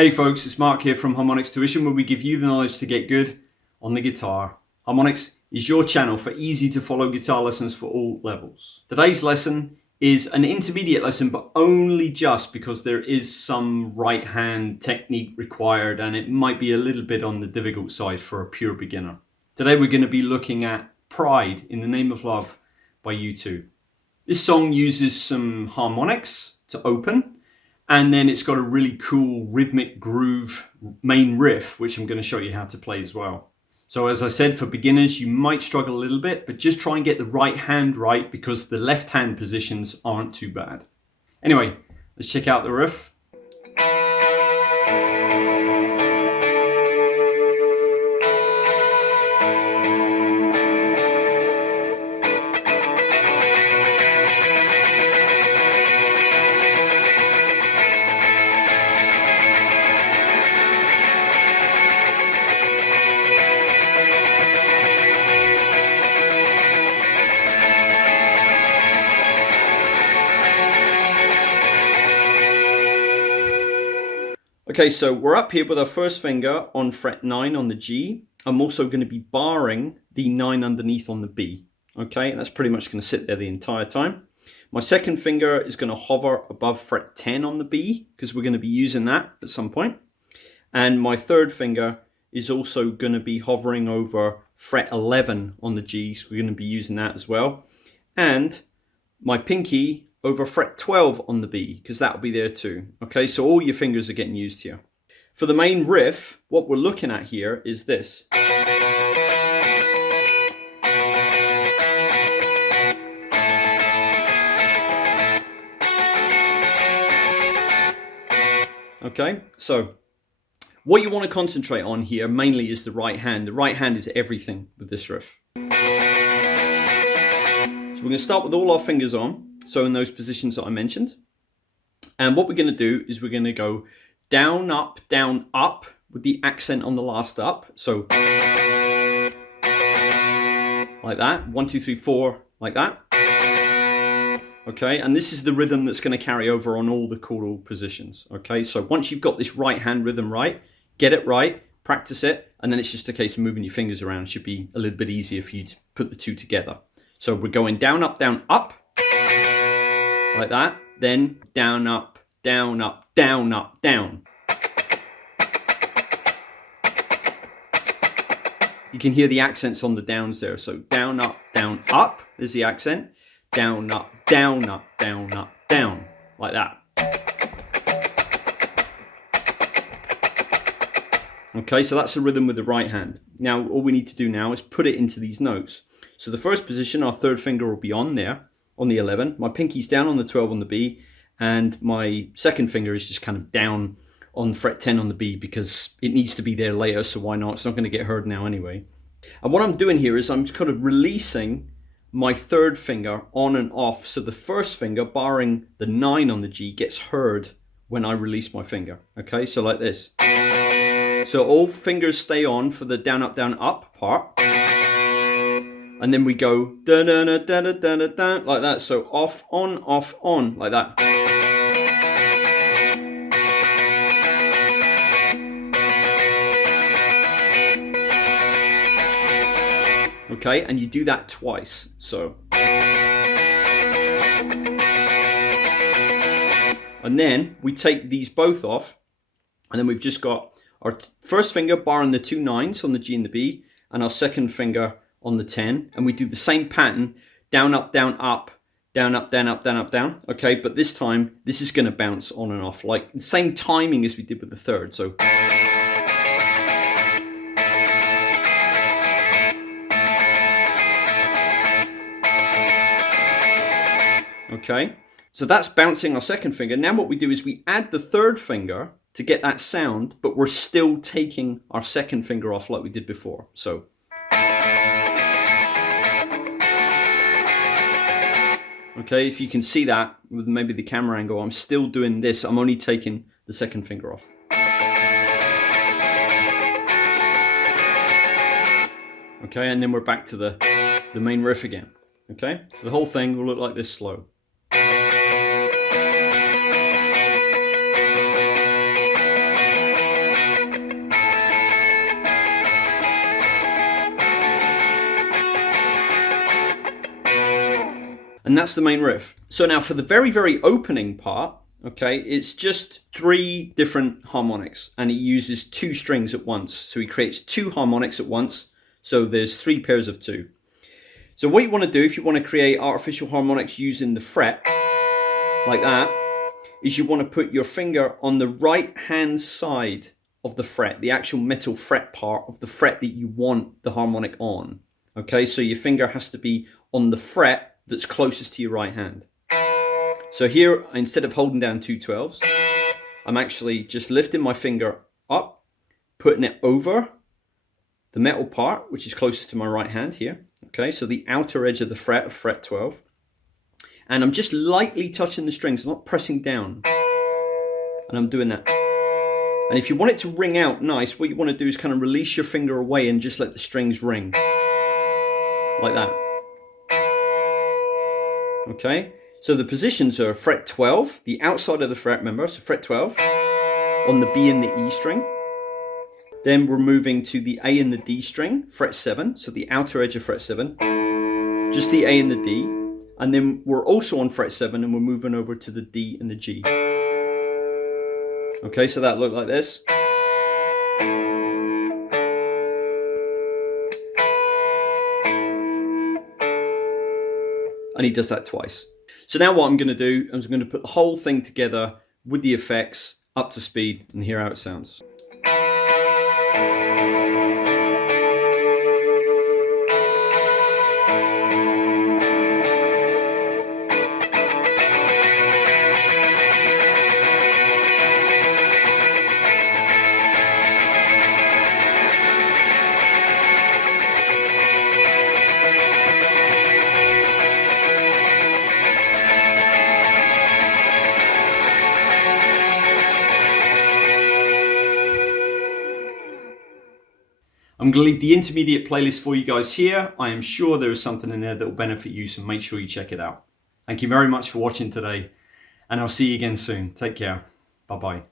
Hey folks, it's Mark here from Harmonix Tuition, where we give you the knowledge to get good on the guitar. Harmonix is your channel for easy to follow guitar lessons for all levels. Today's lesson is an intermediate lesson, but only just because there is some right hand technique required and it might be a little bit on the difficult side for a pure beginner. Today we're going to be looking at Pride in the Name of Love by U2. This song uses some harmonics to open, and then it's got a really cool rhythmic groove main riff, which I'm going to show you how to play as well. So as I said, for beginners, you might struggle a little bit, but just try and get the right hand right because the left hand positions aren't too bad. Anyway, let's check out the riff. Okay, so we're up here with our first finger on fret 9 on the G. I'm also going to be barring the 9 underneath on the B. Okay, and that's pretty much going to sit there the entire time. My second finger is going to hover above fret 10 on the B, because we're going to be using that at some point. And my third finger is also going to be hovering over fret 11 on the G, so we're going to be using that as well. And my pinky over fret 12 on the B, because that'll be there too. Okay, so all your fingers are getting used here. For the main riff, what we're looking at here is this. Okay, so what you want to concentrate on here mainly is the right hand. The right hand is everything with this riff. So we're going to start with all our fingers on. So in those positions that I mentioned. And what we're going to do is we're going to go down, up with the accent on the last up. So like that. 1, 2, 3, 4, like that. Okay, and this is the rhythm that's going to carry over on all the chordal positions. Okay, so once you've got this right hand rhythm right, get it right, practice it, and then it's just a case of moving your fingers around. It should be a little bit easier for you to put the two together. So we're going down, up, like that, then down, up, down, up, down, up, down. You can hear the accents on the downs there. So down, up, is the accent. Down, up, down, up, down, up, down, like that. Okay, so that's the rhythm with the right hand. Now, all we need to do now is put it into these notes. So the first position, our third finger will be on there. On the 11, my pinky's down on the 12 on the B, and my second finger is just kind of down on fret 10 on the B because it needs to be there later, so why not? It's not going to get heard now anyway. And what I'm doing here is I'm kind of releasing my third finger on and off, so the first finger, barring the 9 on the G, gets heard when I release my finger. Okay, so like this. So all fingers stay on for the down, up part. And then we go da da da da da da da like that. So off, on, like that. Okay, and you do that twice. So. And then we take these both off, and then we've just got our first finger barring the 2 9s on the G and the B, and our second finger on the 10, and we do the same pattern, down, up, down, up, down, up, down, up, down, up, down. Okay, but this time, this is going to bounce on and off, like the same timing as we did with the third. So. Okay, so that's bouncing our second finger. Now what we do is we add the third finger to get that sound, but we're still taking our second finger off like we did before. So. Okay, if you can see that with maybe the camera angle, I'm still doing this. I'm only taking the second finger off. Okay, and then we're back to the main riff again. Okay, so the whole thing will look like this slow. And that's the main riff. So now for the very, very opening part, okay, it's just 3 different harmonics, and he uses 2 strings at once. So he creates 2 harmonics at once. So there's 3 pairs of 2. So what you want to do if you want to create artificial harmonics using the fret, like that, is you want to put your finger on the right hand side of the fret, the actual metal fret part of the fret that you want the harmonic on. Okay, so your finger has to be on the fret that's closest to your right hand. So here, instead of holding down 2 12s, I'm actually just lifting my finger up, putting it over the metal part, which is closest to my right hand here. Okay, so the outer edge of the fret of fret 12. And I'm just lightly touching the strings, I'm not pressing down. And I'm doing that. And if you want it to ring out nice, what you want to do is kind of release your finger away and just let the strings ring. Like that. Okay, so the positions are fret 12, the outside of the fret, remember, so fret 12, on the B and the E string. Then we're moving to the A and the D string, fret 7, so the outer edge of fret 7, just the A and the D. And then we're also on fret 7 and we're moving over to the D and the G. Okay, so that looked like this. And he does that twice. So now what I'm going to do is I'm going to put the whole thing together with the effects up to speed and hear how it sounds. I'm going to leave the intermediate playlist for you guys here. I am sure there is something in there that will benefit you, so make sure you check it out. Thank you very much for watching today, and I'll see you again soon. Take care. Bye-bye.